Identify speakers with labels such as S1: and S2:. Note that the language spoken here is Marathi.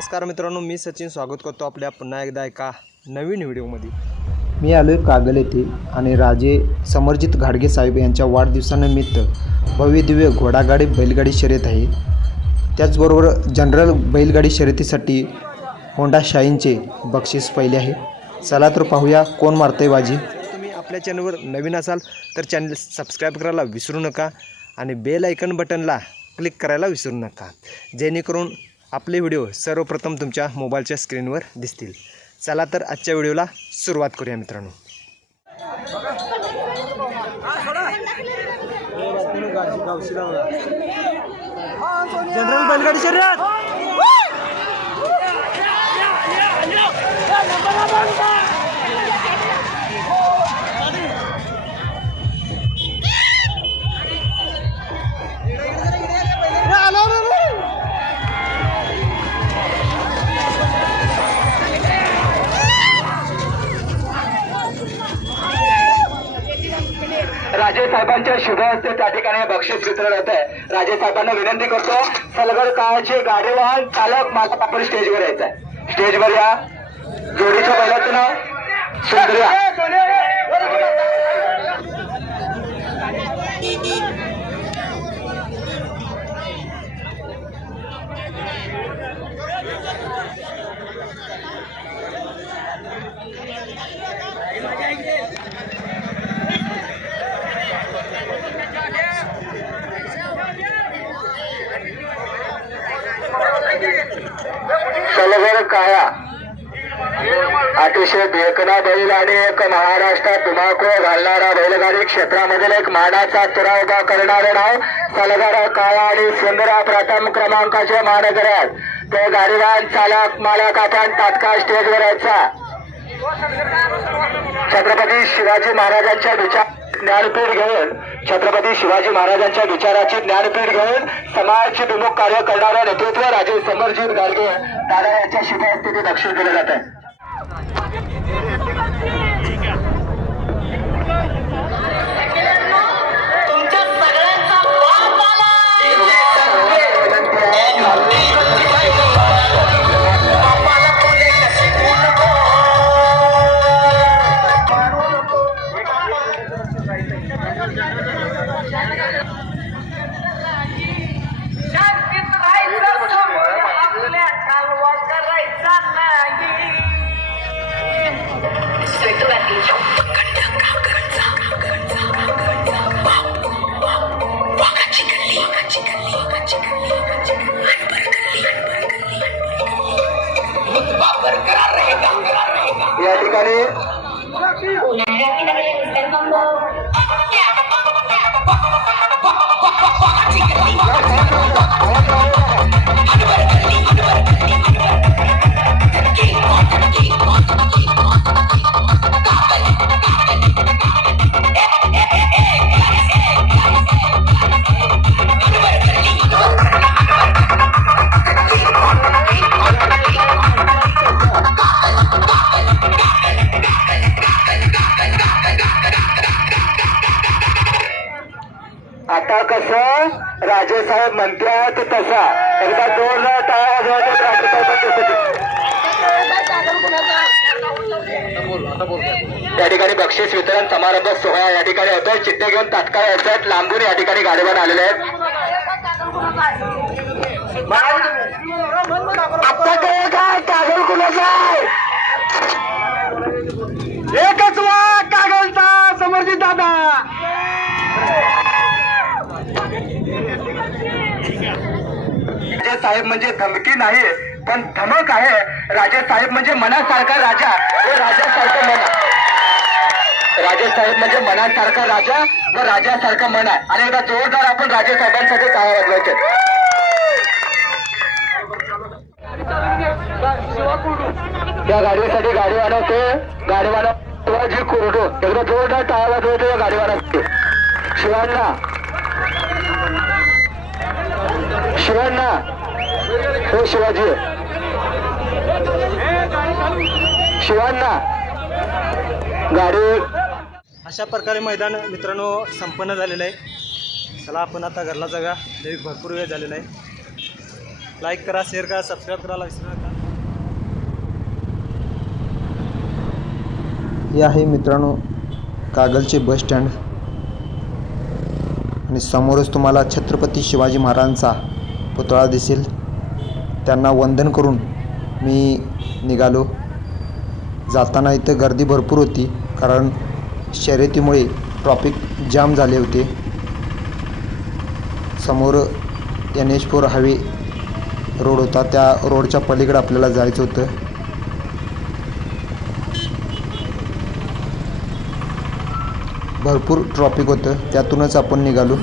S1: नमस्कार मित्रांनो मी सचिन स्वागत करतो आपल्या पुन्हा एकदा एका नवीन व्हिडिओमध्ये. मी आलो आहे कागल येथे आणि राजे समरजित घाडगे साहेब यांच्या वाढदिवसानिमित्त भव्य दिव्य घोडागाडी बैलगाडी शर्यत आहे. त्याचबरोबर जनरल बैलगाडी शर्यतीसाठी होंडा शाईनचे बक्षीस पहिले आहे. चला तर पाहूया कोण मारतंय बाजी. तुम्ही आपल्या चॅनलवर नवीन असाल तर चॅनल सबस्क्राईब करायला विसरू नका आणि बेल ऐकन बटनला क्लिक करायला विसरू नका. जेणेकरून आपले व्हिडिओ सर्वप्रथम तुमच्या मोबाईलच्या स्क्रीनवर दिसतील. चला तर आजच्या व्हिडिओला सुरुवात करूया मित्रांनो. जनरल बैलगाडी शर्यत!
S2: राजे साहेबांच्या शुभ हस्ते त्या ठिकाणी बक्षीस वितरण होत आहे राजे साहेबांना विनंती करतो सलगर काळाचे गाडीवाहन चालक माझा आपण स्टेजवर यायचा आहे स्टेजवर या. जोडीच्या सलगर अतिशय देखणा बैल आणि एक महाराष्ट्रात धुमाकूळ घालणारा बैलगाडी क्षेत्रामधील एक मानाचा तुरा उभा करणारे नाव सलगर काळा आणि सुंदरा प्रथम क्रमांकाचे मानकर आहेत. ते गाडीवान चालक मालक आपण तात्काळ स्टेजवर यायचा. छत्रपती शिवाजी महाराजांच्या विचार ज्ञानपीठ घेऊन छत्रपती शिवाजी महाराजांच्या विचाराची ज्ञानपीठ घेऊन समाजाचे विमुख कार्य करणारं नेतृत्व राजे समरजीत गाडगे दादा यांच्या शिफारस्तीने दक्षिण दिलं जात आहे. शांतीत राहायचं समोर आपल्या कालवा करायचा या ठिकाणी அனுவர் கல்வி அனுவர் கல்வி आता कसं राजेसाहेब म्हणतात तसा एकदा दोन राजेसाहेबांच्यासाठी. या ठिकाणी बक्षीस वितरण समारंभ सोहळा या ठिकाणी होतोय चिठ्ठे घेऊन तात्काळ यायचं लांबून या ठिकाणी गाडीवर आलेले आहेत आता काय काय कागल कुणाचा? एकच वा कागलचा समर्जित दादा राजे साहेब म्हणजे धमकी नाही पण धमक आहे. म्हणजे राजा साहेब म्हणजे मनासारखा राजा. व राजासारखं मन राजा साहेब म्हणजे मनासारखा राजा व राजासारखं मन आहे. आणि एकदा जोरदार आपण राजा साहेबांसाठी टाळ्या वाजवायचे. त्या गाडीसाठी गाडीवाला ते गाडीवाला शिवाजी कुरडो. एकदा जोरदार टाळा वाजवायचे या गाडीवाला शिवांना. शिवांना. हो शिवाजी. शिवांना गाडी
S1: अशा प्रकारे मैदान मित्रांनो संपन्न झालेलं आहे. चला आपण आता घरला जागा देवी भरपूर वेळ झालेला आहे. लाईक करा शेअर करा सबस्क्राईब करायला विसरू नका. हे आहे मित्रांनो कागलचे बस स्टँड आणि समोरच तुम्हाला छत्रपती शिवाजी महाराजांचा पुतळा दिसेल. त्यांना वंदन करून मी निघालो. जाताना इथं गर्दी भरपूर होती कारण शर्यतीमुळे ट्रॉफिक जाम झाले होते. समोर N H four highway road होता त्या रोडच्या पलीकडे आपल्याला जायचं होतं. भरपूर ट्रॉफिक होतं त्यातूनच आपण निघालो.